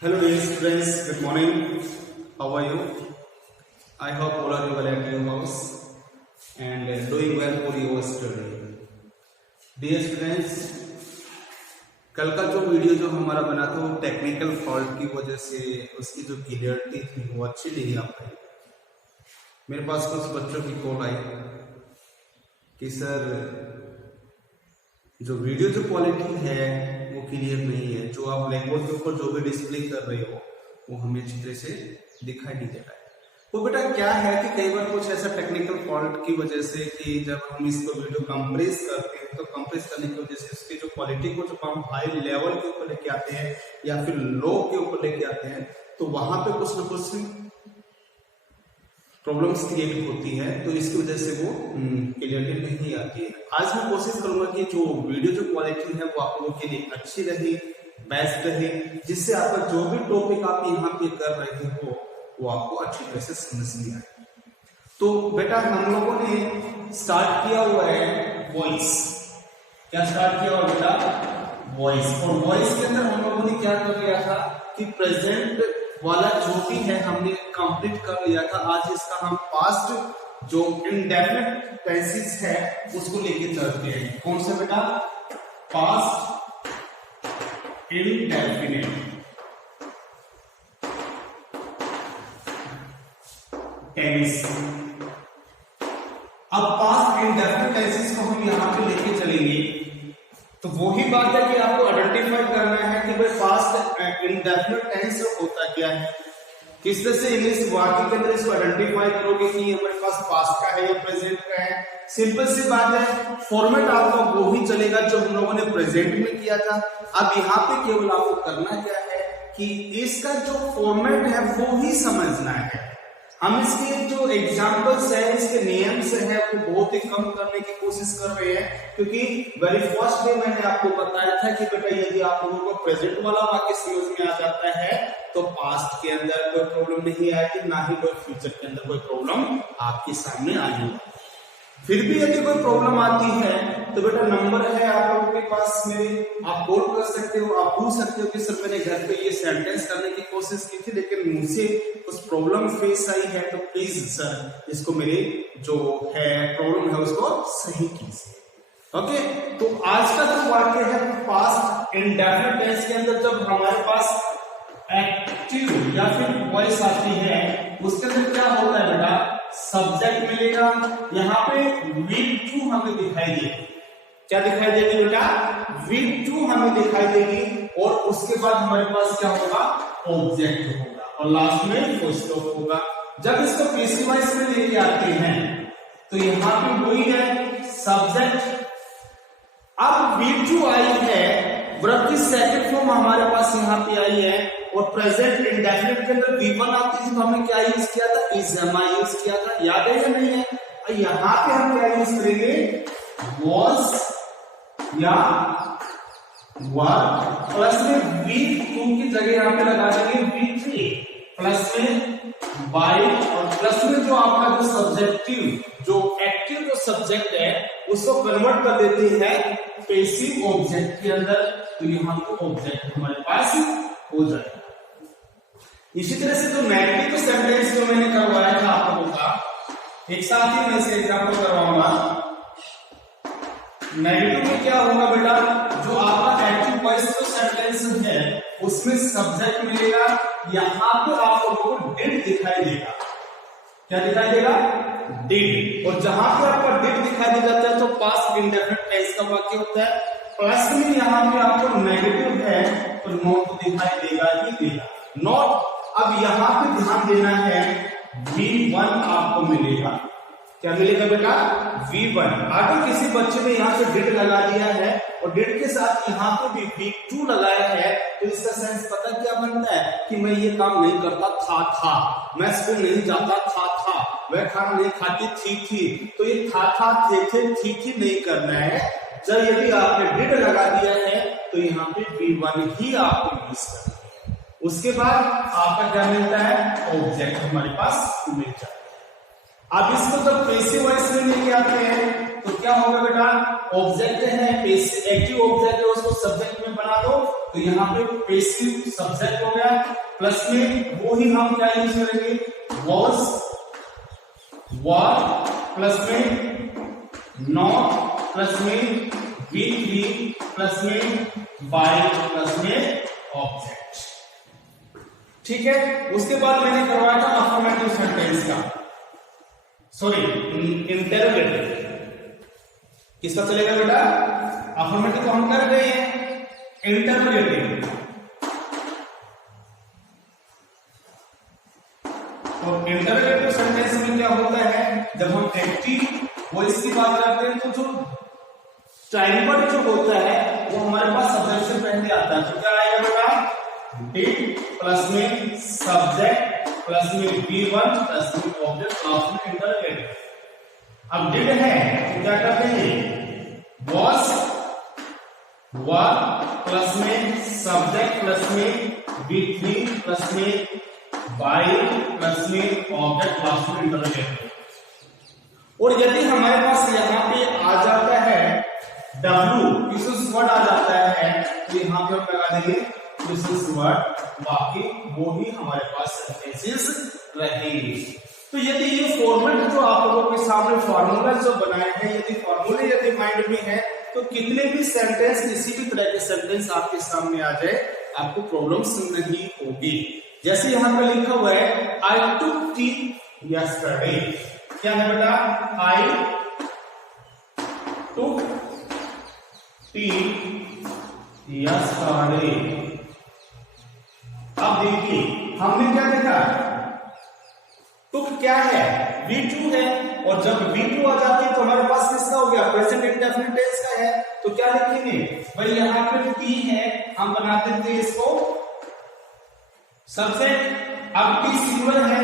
Hello dear students, good morning. How are you? I hope all are you well at your house and doing well for your study. Dear students, कल का जो video जो हमारा बना था वो technical fault की वजह से उसकी जो क्लियरिटी थी वो अच्छी नहीं आ पाई। मेरे पास कुछ बच्चों की कॉल आई कि सर जो वीडियो जो क्वालिटी है वो क्लियर नहीं है, जो आप ब्लैक बोर्ड के ऊपर जो भी डिस्प्ले कर रहे हो वो हमें अच्छी तरह से दिखाई नहीं दे रहा है। तो बेटा क्या है कि कई बार कुछ ऐसा टेक्निकल फॉल्ट की वजह से कि जब हम इसको वीडियो कंप्रेस करते हैं तो कंप्रेस करने की वजह से उसकी जो क्वालिटी को जब हम हाई लेवल के ऊपर लेके आते हैं या फिर लो के ऊपर लेके आते हैं तो वहां पे कुछ ना कुछ प्रॉब्लम्स क्रिएट होती है, तो इसकी वजह से वो क्लियरिटी नहीं आती है। आज मैं कोशिश करूंगा कि जो वीडियो जो क्वालिटी है वो आप लोगों के लिए अच्छी रहे, बेस्ट रहे, जिससे आपका जो भी टॉपिक आप यहाँ पे कर रहे हो वो आपको अच्छी तरह से समझ में आए। तो बेटा हम लोगों ने स्टार्ट किया हुआ है वॉइस। क्या स्टार्ट किया हुआ बेटा? वॉइस। और वॉइस के अंदर हम लोगों ने क्या कर लिया था कि प्रेजेंट वाला जो भी है हमने कंप्लीट कर लिया था। आज इसका हम पास्ट जो इंडेफिनिट टेंसेस है उसको लेके चलते हैं। कौन सा बेटा? Past indefinite tense. अब पास्ट इंडेफिनिट टेंसेस को हम यहां पे लेके चलेंगे तो वही बात है कि आपको आइडेंटिफाई करना है कि भाई पास्ट इंडेफिनिट टेंस होता क्या है। किस तरह से इंग्लिश वाक्य के अंदर इसको आइडेंटिफाई करोगे कि हमारे पास पास्ट का है या प्रेजेंट का है। सिंपल सी बात है, फॉर्मेट आपका वो ही चलेगा जो हम लोगों ने प्रेजेंट में किया था। अब यहाँ पे केवल आपको करना क्या है कि इसका जो फॉर्मेट है वो ही समझना है। हम इसके जो एग्जाम्पल्स है, इसके नियम्स है वो बहुत ही कम करने की कोशिश कर रहे हैं, क्योंकि वेरी फर्स्ट डे मैंने आपको बताया था कि बेटा यदि आप लोगों को प्रेजेंट वाला वाक्य समझ में आ जाता है तो पास्ट के अंदर कोई प्रॉब्लम नहीं आएगी, ना ही कोई फ्यूचर के अंदर कोई प्रॉब्लम आपके सामने आएगी। फिर भी यदि कोई प्रॉब्लम आती है तो बेटा नंबर है आप लोगों के पास मेरे, आप कॉल कर सकते हो, आप पूछ सकते हो कि सर मैंने घर पे ये सेंटेंस करने की कोशिश की थी लेकिन मुझे कुछ प्रॉब्लम फेस आई है, तो प्लीज सर इसको मेरे जो है प्रॉब्लम है उसको सही कीजिए। ओके, तो आज का जो वाक्य है पास्ट इंडेफिनिट टेंस के अंदर जब हमारे पास एक्टिव या फिर वॉइस आती है उसके अंदर क्या होता है बेटा? सब्जेक्ट मिलेगा। यहाँ पे वीक टू हमें दिखाई देगी। क्या दिखाई देगी बेटा? वीक टू हमें दिखाई देगी और उसके बाद हमारे पास क्या होगा? ऑब्जेक्ट होगा और लास्ट में फुल स्टॉप होगा। जब इसको पीसी वाइज में लेके आते हैं तो यहाँ पे वही है सब्जेक्ट। अब वीक टू आई है, वर्ब की सेकंड फॉर्म हमारे पास यहाँ पे आई है और प्रेजेंट इंडेफिनिट के अंदर V1 आती थी तो हमने क्या यूज किया था? इज यूज किया था। याद है या नहीं है? यहाँ पे हम क्या यूज करेंगे? was या वर प्लस में V2 की जगह यहाँ पे लगा देंगे V3 प्लस में बाय और प्लस में जो आपका जो सब्जेक्टिव जो एक्टिव जो सब्जेक्ट है उसको कन्वर्ट कर देते हैं पैसिव ऑब्जेक्ट के अंदर, तो यहाँ पे ऑब्जेक्ट हमारे पास हो जाएगा। इसी तरह से जो नेगेटिव सेंटेंस जो मैंने करवाया था आप लोगों का, एक साथ ही मैं इसे एग्जाम्पल करवाऊंगा। नेगेटिव में क्या होगा बेटा? जो आपका एक्टिव वॉइस जो सेंटेंस है उसमें सब्जेक्ट मिलेगा, यहाँ पे आप लोगों को डिड दिखाई देगा। क्या दिखाई देगा? डिड। और जहां पे आपका डिड दिखाई दे जाता है तो पास्ट इंडेफिनिट टेंस का वाक्य होता है। प्लस में यहाँ पे आपको नेगेटिव है तो नॉट दिखाई देगा ही देगा, नॉट। अब यहाँ पे ध्यान देना है V1 आपको मिलेगा। क्या मिलेगा बेटा? V1। अगर किसी बच्चे ने यहाँ से डिड लगा दिया है और डिड के साथ यहाँ पे भी V2 लगाया है तो इसका सेंस पता क्या बनता है कि मैं ये काम नहीं करता था, मैं स्कूल नहीं जाता था, वह खाना नहीं खाती थी। तो ये था थे थी नहीं करना है। जब यदि आपने डिड लगा दिया है तो यहाँ पे V1 ही आपको यूज करना है। उसके बाद आपका क्या मिलता है? ऑब्जेक्ट हमारे पास मिल जाता है। अब इसको जब पैसिव वॉइस में लेके आते हैं तो क्या होगा बेटा, ऑब्जेक्ट है, एक्टिव ऑब्जेक्ट है, उसको सब्जेक्ट में बना दो, तो यहाँ पे पेसिव सब्जेक्ट हो गया, प्लस में वो ही हम क्या यूज करेंगे, वॉज, वर, प्लस में नॉट, प्लस में वी, प्लस में बाय, प्लस में ऑब्जेक्ट। ठीक है, उसके बाद मैंने करवाया था अफर्मेटिव सेंटेंस का, सॉरी इंटरोगेटिव। किसका चलेगा बेटा, अफर्मेटिव तो हम कर रहे हैं, इंटरोगेटिव। और इंटरोगेटिव सेंटेंस में क्या होता है, जब हम एक्टिव वॉइस की बात करते हैं तो जो टाइमर जो होता है वो हमारे पास सब्जेक्ट से पहले आता है, तो क्या आएगा बेटा, डिड प्लस में सब्जेक्ट प्लस में V1 प्लस में ऑब्जेक्ट प्लस में इंटरोगेटिव। अब डिड है तो क्या करते हैं, वॉज, वर प्लस में सब्जेक्ट प्लस में V3 प्लस में बाय प्लस में ऑब्जेक्ट प्लस में इंटरोगेटिव। और यदि हमारे पास यहाँ पे आ जाता है W, दिस वर्ड आ जाता है, तो यहाँ पे हम लगा देंगे दिस वर्ड, बाकी वो ही हमारे पास सेंटेंसेस रहेंगे। तो यदि ये फॉर्मेट जो आप लोगों के सामने फॉर्मूला जो बनाए हैं, यदि फॉर्मूले यदि माइंड में है, तो कितने भी सेंटेंस, किसी भी तरह के सेंटेंस आपके सामने आ जाए, आपको प्रॉब्लम्स नहीं होगी। जैसे यहाँ पे लिखा हुआ है आई टुक टी यस्टरडे, क्या है बेटा, आई टुक टी यस्टरडे। अब देखिए हमने क्या देखा, टुक क्या है, V2 है, और जब V2 आ जाती है तो हमारे पास किसका हो गया, प्रेजेंट इंडेफिनिट टेंस का है, तो क्या लिखेंगे भाई, यहाँ पे T है, हम बना देते हैं इसको सब्जेक्ट। अब T सिंगुलर है,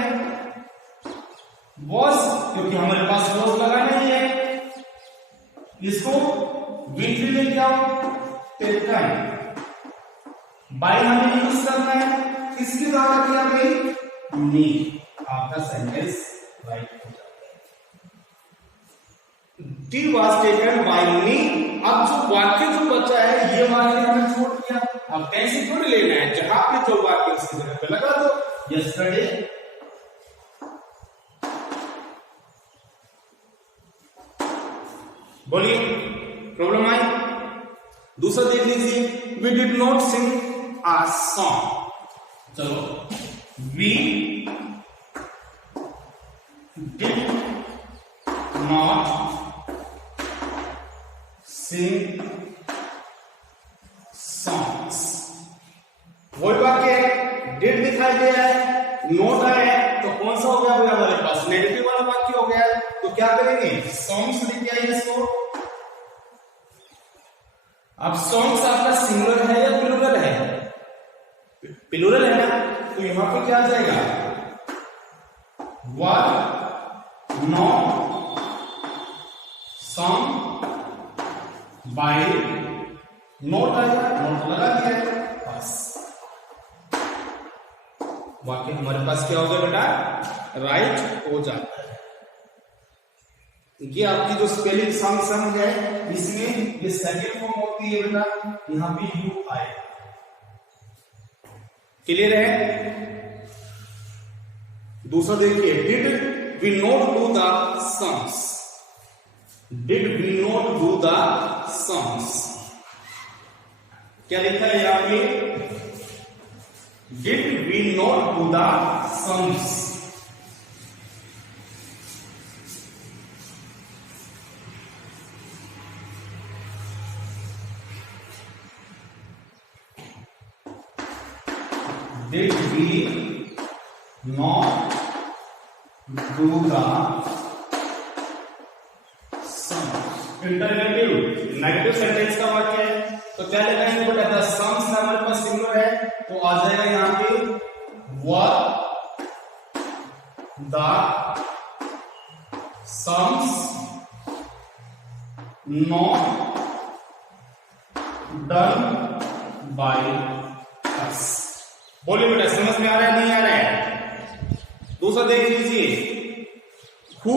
वॉज, क्योंकि हमारे पास वॉज लगा नहीं है, इसको V3 लेके आओ, तेरका है, बाय हमें यूज करना है, किसके द्वारा किया भाई, नी, आपका सेंटेंस राइट हो जाता है। टी वाज टेकन बाय मी। अब जो वाक्य जो बचा है, ये वाक्य हमने छोड़ दिया, अब कैसे थोड़ी लेना है, जहां पे जो वाक्य उसकी जगह पे लगा दो, यस्टरडे। बोलिए, प्रॉब्लम आई? दूसरा देख लीजिए, we did not sing a song. चलो, we did not sing songs. वही वाक्य है, डिड दिखाई दिया है, नोट आया है, तो कौन सा हो गया भाई हमारे पास, नेगेटिव वाला वाक्य हो गया। तो क्या करेंगे, सॉन्ग्स लिख के आइए इसको। अब सॉन्ग्स आपका सिंगुलर है या प्लूरल है, प्लूरल है ना, तो यहां पे क्या आ जाएगा, were not song by, note आया, नोट लगा दिया, बस वाक्य हमारे पास क्या हो गया बेटा, राइट हो जाता है। ये आपकी जो स्पेलिंग सम है, इसमें ये सेकंड फॉर्म होती है बेटा, यहां पे यू आएगा। क्लियर है? दूसरा देखिए, did we not do the sums, did we not do the sums, क्या लिखा है यहां पे, did we not do the sums. Did we not do the sum? Interrogative negative sentence का वाक्य है, तो क्या लिखेंगे बेटा, द सम्स हमारे पास सिंगुलर है, तो आ जाएगा यहाँ पे were the sums not done by us. बोलिए बेटा, समझ में आ रहा है नहीं आ रहा है? दूसरा देख लीजिए, who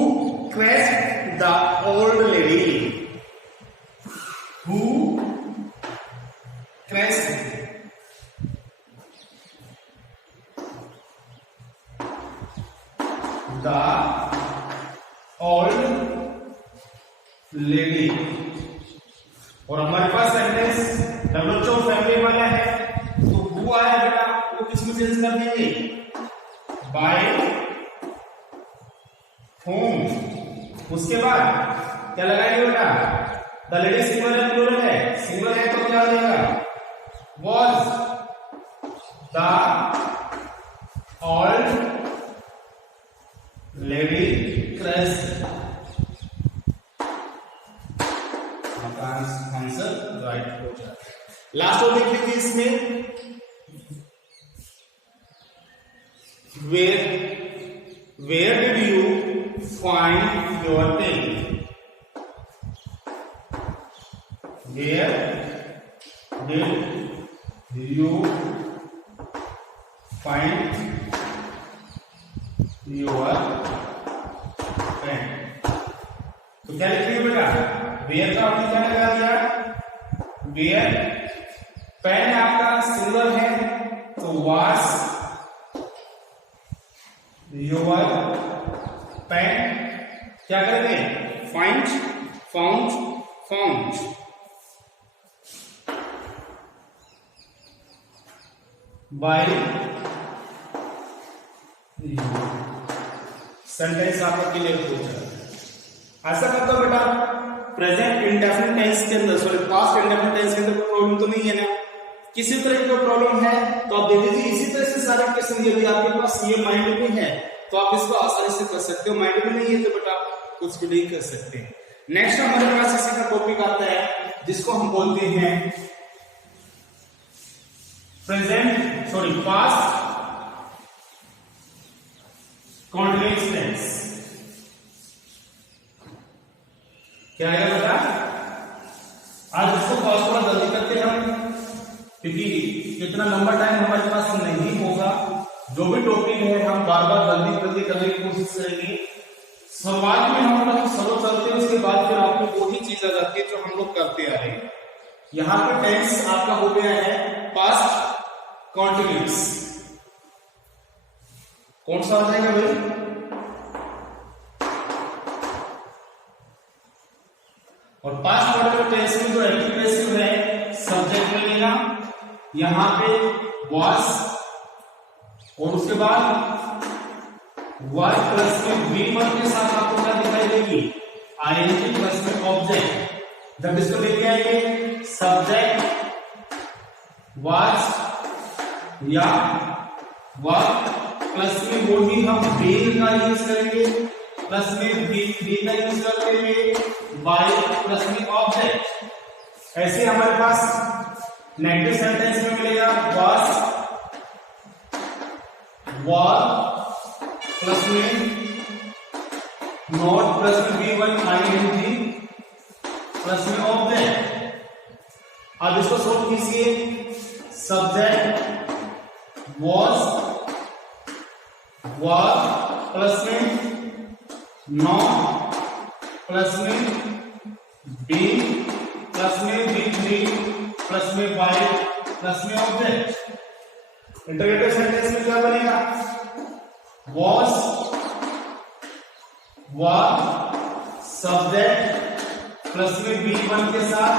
crest the old lady, who crashed the old lady। और हमारे पास सेंटेंस WHO फैमिली वाला है, तो who आया बेटा, वो किसमें चेंज कर देंगे, by whom। उसके बाद क्या लगाएंगे बेटा, द लेडी सिंगल है प्लूरल है, सिंगल है तो क्या हो जाएगा, was the old lady crashed। Answer right हो जाएगा। लास्ट और देख लीजिए इसमें, where did you find your pen? Where did you find your pen? तो क्या लिखिए बेटा, वेयर का आपने क्या लगा दिया, वेयर, पेन आपका सिंगल है तो वाज योर पेन, क्या करेंगे, find, found, found. By sentence आपका क्लियर हो जाए। ऐसा करता हूं बेटा, प्रेजेंट इंडेफिनिट टेंस के अंदर, सॉरी पास्ट इंडेफिनिट टेंस के अंदर कोई प्रॉब्लम तो नहीं है ना, किसी तरह की प्रॉब्लम है तो आप देख लीजिए। इसी तरह से सारे क्वेश्चन यदि आपके पास ये माइंड में है तो आप इसको आसानी से कर सकते हो, माइंड में नहीं है तो बेटा कुछ भी नहीं कर सकते। नेक्स्ट हमारे पास इसी का टॉपिक आता है जिसको हम बोलते हैं पास्ट कॉन्टिन्यूअस टेंस। क्या आएगा बेटा, आज इसको थोड़ा जल्दी करते हैं हम, क्योंकि इतना लंबा टाइम हमारे पास नहीं होगा। जो भी टॉपिक है हम बार बार जल्दी करने की कोशिश करेंगे। शुरुआत में हम लोग स्लो चलते हैं, उसके बाद फिर आपको वही चीज आ जाती है जो हम लोग करते आ रहे हैं। यहाँ पे टेंस आपका हो गया है पास्ट कॉन्टिन्यूअस। कौन सा आ जाएगा भाई, और पास्ट कॉन्टिन्यूअस टेंस में जो एक्टिव पैसिव है सब्जेक्ट मिलेगा, यहां पे was, और उसके बाद वर्ब प्लस में V1 के साथ आपको क्या दिखाई देगी, ING प्लस में ऑब्जेक्ट। जब इसको लेके आएंगे सब्जेक्ट was या वर्ब प्लस में वही हम being का यूज करेंगे, प्लस में बी का यूज करते हुए बाय प्लस में ऑब्जेक्ट। ऐसे हमारे पास नेगेटिव सेंटेंस में मिलेगा was प्लस में नॉट प्लस में V1 ING प्लस में ऑब्जेक्ट। अब इसको सोल्व कीजिए, सब्जेक्ट was प्लस में नॉट प्लस में बी प्लस में B3 प्लस में बाय प्लस में ऑब्जेक्ट। इंटरगेटिव सेंटेंस में क्या बनेगा, was सब्जेक्ट प्लस में B1 के साथ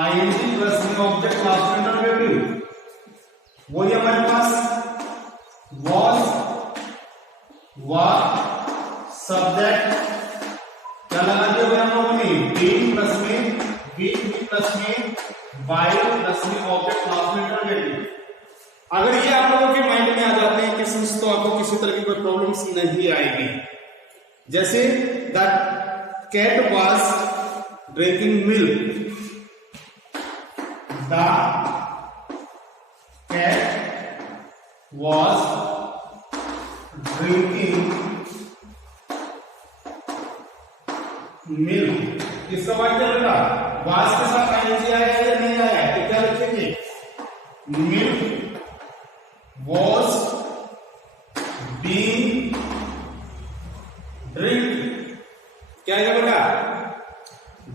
ING प्लस में ऑब्जेक्ट लास्ट में इंटरगेटिव। वही हमारे पास was सब्जेक्ट क्या लगा दिया हम लोगों ने, being प्लस में B3 प्लस में बाय प्लस में ऑब्जेक्ट लास्ट में इंटरगेटिव। अगर ये आप लोगों के माइंड में आ जाते हैं क्वेश्चंस तो आपको किसी तरह की कोई प्रॉब्लम्स नहीं आएगी। जैसे the cat was drinking milk, the cat was drinking milk, किसका वाक्य चलेगा, वाज के साथ आईएनजी आया है या नहीं आया है, तो क्या लिखेंगे, मिल्क was being drink, क्या है बेटा,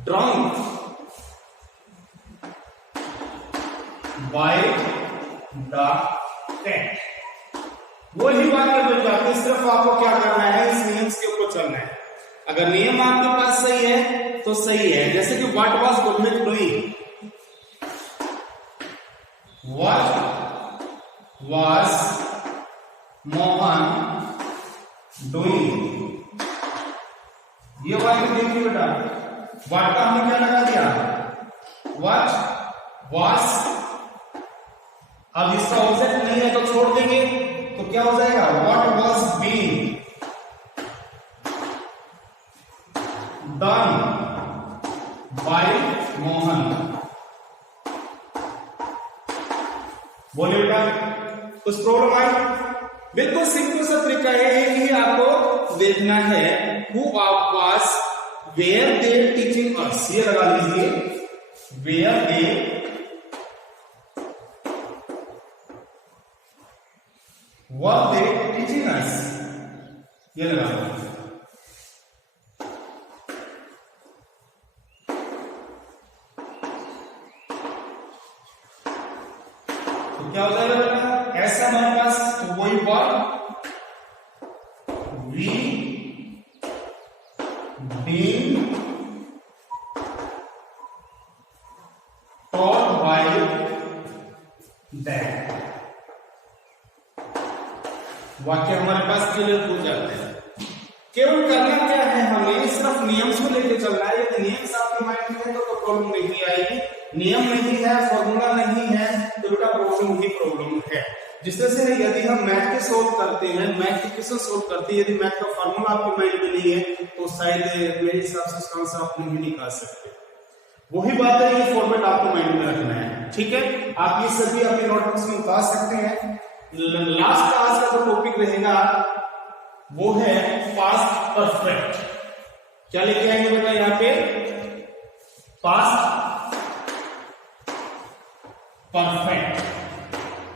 drunk, बाय द टेट। वही वाक्य बन जाती है, सिर्फ आपको क्या करना है, इस नियम के ऊपर चलना है। अगर नियम आपके पास सही है तो सही है। जैसे कि what was Gurmeet doing, what was Mohan doing, ये वाक्य देखिए बेटा, व्हाट का हमने क्या लगा दिया, व्हाट वाज, अब इसका ऑब्जेक्ट नहीं है तो छोड़ देंगे, तो क्या हो जाएगा, what was being done by Mohan. बोलिए बेटा, कुछ प्रॉब्लम आई? बिल्कुल सिंपल सा तरीका है कि आपको देखना है who was where they teaching us, ये लगा लीजिए, where they were they teaching us, ये लगा लीजिए। तो क्या हो जाएगा बेटा, ऐसा हमारे पास वही verb, we being taught by that, वाक्य हमारे पास क्लियर हो जाते हैं। केवल करना क्या है, हमें सिर्फ नियम को लेकर चलना है। यदि नियम आपके माइंड में है तो प्रॉब्लम नहीं आएगी, नियम नहीं है, फॉर्मूला नहीं है, तो बेटा प्रॉब्लम ही प्रॉब्लम है। जिस तरह से यदि हम मैथ के सोल्व करते हैं, मैथ की क्वेश्चन सोल्व करते हैं, यदि मैथ का फार्मूला आपके माइंड में नहीं है तो शायद मेरे हिसाब से इसका आंसर आप नहीं निकाल सकते। वही बात है, ये फॉर्मेट आपको माइंड में रखना है, ठीक है। आप ये सभी अपने नोटबुक्स में उतार सकते हैं। लास्ट क्लास का जो टॉपिक रहेगा वो है पास्ट परफेक्ट। क्या लेके आएंगे बेटा यहाँ पे, पास्ट परफेक्ट।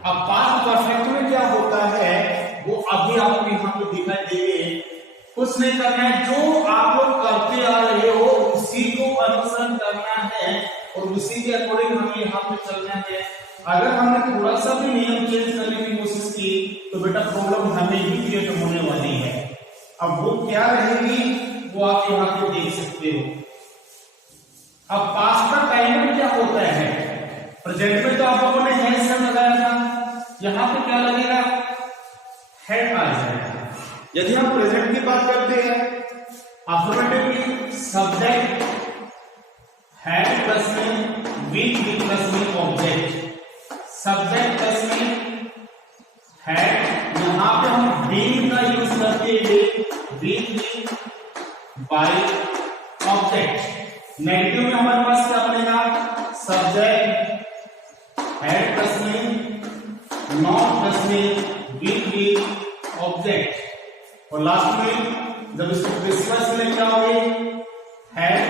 अब पास्ट परफेक्ट में क्या होता है वो अभी आपको यहाँ पे दिखाई देंगे। कुछ नहीं करना है, जो आप लोग करते आ रहे हो उसी को अनुसरण करना है और उसी के अकॉर्डिंग हमें यहाँ पे चलना है। अगर हमने थोड़ा सा भी नियम चेंज करने की कोशिश की तो बेटा प्रॉब्लम हमें ही क्रिएट होने वाली है। अब वो क्या रहेगी वो आप यहाँ पे देख सकते हो। अब पास्ट का टाइम में क्या होता है, प्रेजेंट में तो आप लोगों ने हैड से लगाया था, यहाँ पे क्या लगेगा, हैड आ जाएगा। यदि हम प्रेजेंट की बात करते हैं, अफर्मेटिवली सब्जेक्ट हैड प्लस में विल प्लस में ऑब्जेक्ट, सब्जेक्ट प्लस में हैड, यहां पे हम बीइंग का यूज करते हैं, बीइंग बाय ऑब्जेक्ट। नेगेटिव में हमारे पास क्या बनेगा, सब्जेक्ट हैड प्लस में नॉट प्लस में विल ऑब्जेक्ट। और लास्ट में जब इसको डिस्कस में क्या होगी, हैड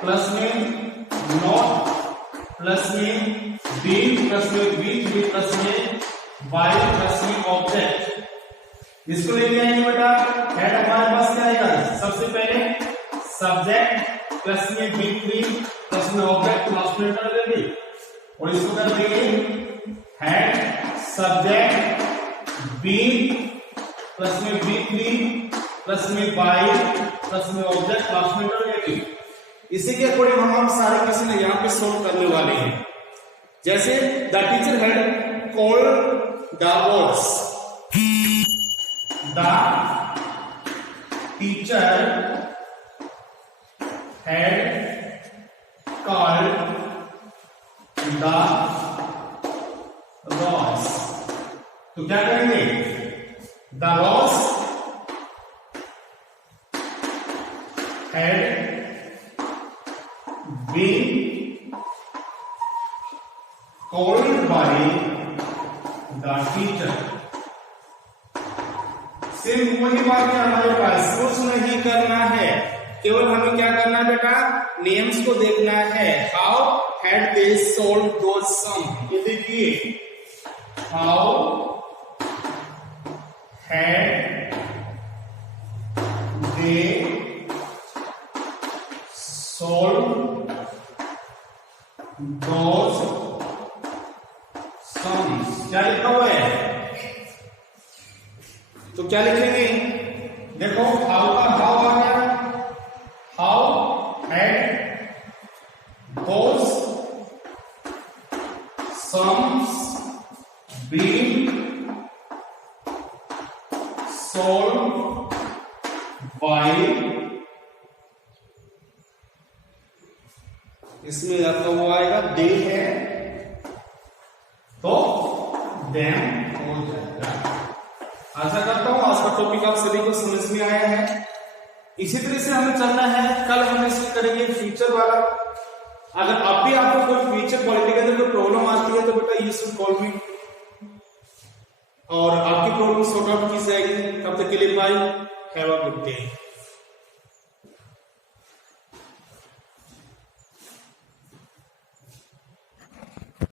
प्लस में नॉट प्लस में बीइंग प्लस में विल प्लस में बाय प्लस में ऑब्जेक्ट। इसको लेके आएंगे बेटा, हेड हमारे पास क्या आएगा, सबसे पहले सब्जेक्ट प्लस में विल प्लस में ऑब्जेक्ट, लास्ट में कर देंगे और इसको कर देंगे हेड सब्जेक्ट बीइंग प्लस में विल प्लस में बाय प्लस में ऑब्जेक्ट, लास्ट में कर देंगे। इसी के अकॉर्डिंग हम सारे क्वेश्चन यहाँ पे सोल्व करने वाले हैं। जैसे the teacher had called the words, the teacher had called the Ross. तो क्या करेंगे, the Ross had been called by the teacher। सिर्फ वही बात है हमारे पास, कुछ नहीं करना है, केवल हमें क्या करना है बेटा, नेम्स को देखना है। How had they solve those sum, ये देखिए, how had they solve those क्या लिखा हुआ है, तो क्या लिखेंगे, देखो हाउ का हाउ आ गया, how had those sums been solved by, इसमें आपका वो आएगा दे है तो देम हो जाएगा। आशा करता हूं आज का टॉपिक आप सभी को समझ में आया है। इसी तरह से हमें चलना है, कल हम इसमें करेंगे फ्यूचर वाला। अगर अब भी आपको कोई फ्यूचर पॉलिटी के अंदर कोई प्रॉब्लम आती है तो बेटा यू शुड कॉल मी, और आपकी प्रॉब्लम सॉर्ट आउट की जाएगी। तब तक के लिए bye, have a good day.